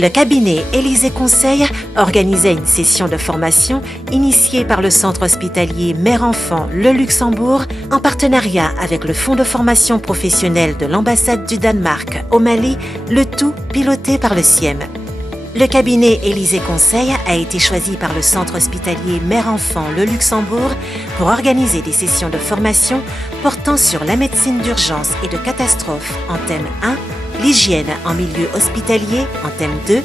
Le cabinet Élysée Conseil organisait une session de formation initiée par le centre hospitalier Mère-Enfant Le Luxembourg en partenariat avec le Fonds de formation professionnelle de l'ambassade du Danemark au Mali, le tout piloté par le CIEM. Le cabinet Élysée Conseil a été choisi par le centre hospitalier Mère-Enfant Le Luxembourg pour organiser des sessions de formation portant sur la médecine d'urgence et de catastrophe en thème 1, l'hygiène en milieu hospitalier en thème 2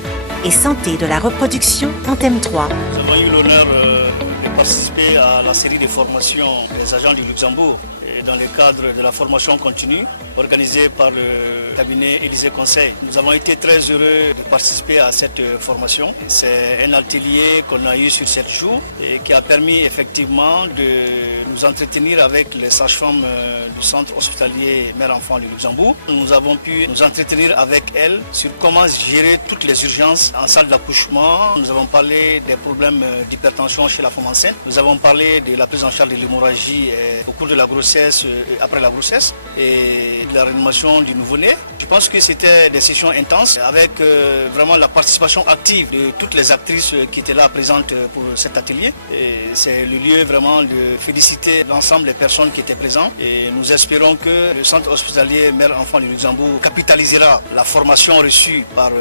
et santé de la reproduction en thème 3. Nous avons eu l'honneur de participer à la série de formations des agents du Luxembourg et dans le cadre de la formation continue organisée par le cabinet Élysée Conseil. Nous avons été très heureux de participer à cette formation. C'est un atelier qu'on a eu sur 7 jours et qui a permis effectivement de nous entretenir avec les sages-femmes du centre hospitalier Mère-Enfant du Luxembourg. Nous avons pu nous entretenir avec elles sur comment gérer toutes les urgences en salle d'accouchement. Nous avons parlé des problèmes d'hypertension chez la femme enceinte. Nous avons parlé de la prise en charge de l'hémorragie au cours de la grossesse et après la grossesse et de la réanimation du nouveau-né. Je pense que c'était des sessions intenses avec vraiment la participation active de toutes les actrices qui étaient là présentes pour cet atelier. C'est le lieu vraiment de féliciter l'ensemble des personnes qui étaient présentes et nous espérons que le centre hospitalier Mère-Enfant du Luxembourg capitalisera la formation reçue par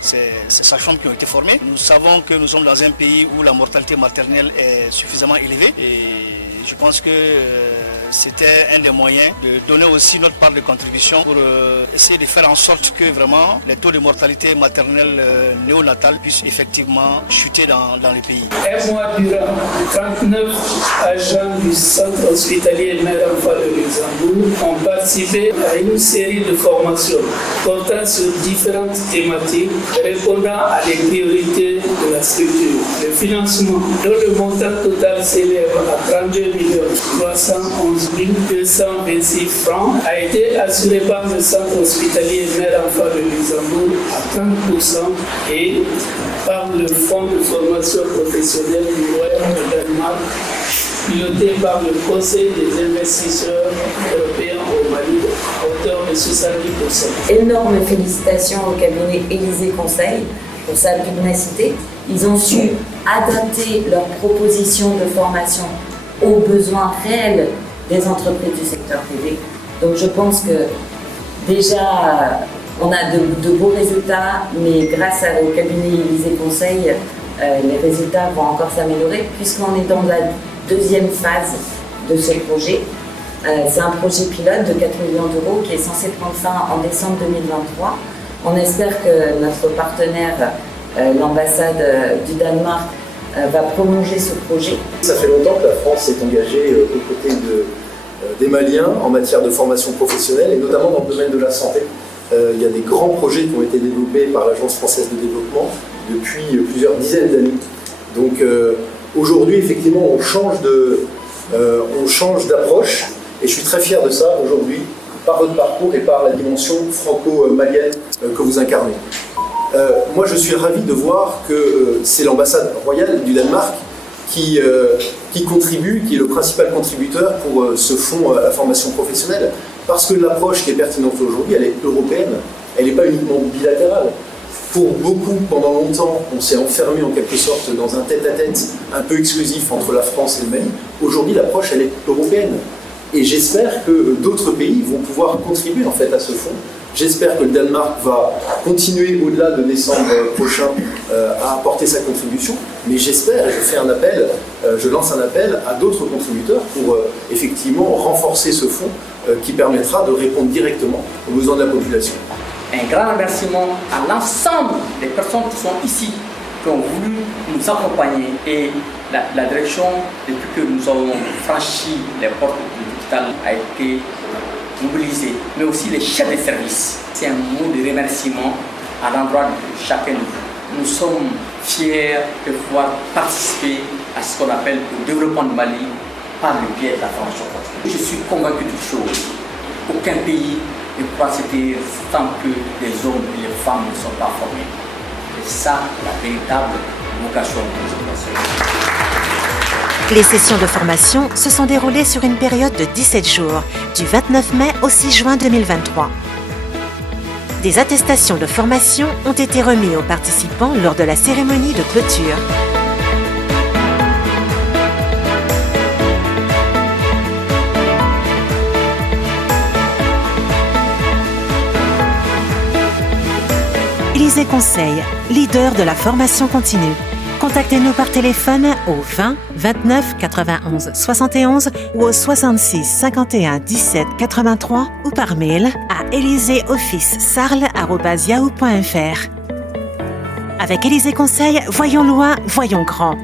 ces sages-femmes qui ont été formées. Nous savons que nous sommes dans un pays où la mortalité maternelle est suffisamment élevée et je pense que c'était un des moyens de donner aussi notre part de contribution pour essayer de faire en sorte que vraiment les taux de mortalité maternelle néonatale puissent effectivement chuter dans le pays. Un mois durant, 39 agents du centre hospitalier Mère-Enfant de Luxembourg ont participé à une série de formations portant sur différentes thématiques répondant à des priorités de la structure. Le financement, dont le montant total s'élève à 32 311 226 francs, a été assuré par le centre hospitalier Mère-Enfant de Luxembourg à 30% et par le Fonds de formation professionnelle du Royaume de Danemark, piloté par le Conseil des investisseurs européens au Mali, à hauteur de 70%. Énorme félicitations au cabinet Élysée Conseil pour sa pugnacité. Ils ont su adapter leurs propositions de formation aux besoins réels des entreprises du secteur privé. Donc je pense que déjà on a de beaux résultats, mais grâce au cabinet Élysée Conseil, les résultats vont encore s'améliorer puisqu'on est dans la deuxième phase de ce projet. C'est un projet pilote de 4 millions d'euros qui est censé prendre fin en décembre 2023. On espère que notre partenaire, l'ambassade du Danemark, va prolonger ce projet. Ça fait longtemps que la France s'est engagée aux côtés des Maliens en matière de formation professionnelle et notamment dans le domaine de la santé. Il y a des grands projets qui ont été développés par l'Agence française de développement depuis plusieurs dizaines d'années. Donc aujourd'hui, effectivement, on change d'approche et je suis très fier de ça aujourd'hui par votre parcours et par la dimension franco-malienne que vous incarnez. Moi, je suis ravi de voir que c'est l'ambassade royale du Danemark qui contribue, qui est le principal contributeur pour ce fonds à la formation professionnelle. Parce que l'approche qui est pertinente aujourd'hui, elle est européenne, elle n'est pas uniquement bilatérale. Pour beaucoup, pendant longtemps, on s'est enfermé en quelque sorte dans un tête-à-tête un peu exclusif entre la France et le Mali. Aujourd'hui, l'approche, elle est européenne. Et j'espère que d'autres pays vont pouvoir contribuer en fait à ce fonds. J'espère que le Danemark va continuer au-delà de décembre prochain à apporter sa contribution. Mais j'espère, et je lance un appel à d'autres contributeurs pour effectivement renforcer ce fonds qui permettra de répondre directement aux besoins de la population. Un grand remerciement à l'ensemble des personnes qui sont ici, qui ont voulu nous accompagner. Et la direction, depuis que nous avons franchi les portes de l'hôpital, a été mobilisée, mais aussi les chefs de service. C'est un mot de remerciement à l'endroit de chacun de nous. Nous sommes fiers de pouvoir participer à ce qu'on appelle le développement du Mali par le biais de la formation continue. Je suis convaincu d'une chose, aucun pays ne pourra se dire tant que les hommes et les femmes ne sont pas formés. C'est ça la véritable vocation de l'éducation. Les sessions de formation se sont déroulées sur une période de 17 jours, du 29 mai au 6 juin 2023. Des attestations de formation ont été remises aux participants lors de la cérémonie de clôture. Élysée Conseil, leader de la formation continue. Contactez-nous par téléphone au 20 29 91 71 ou au 66 51 17 83 ou par mail à elyséeofficesarles@yahoo.fr. Avec Élysée Conseil, voyons loin, voyons grand.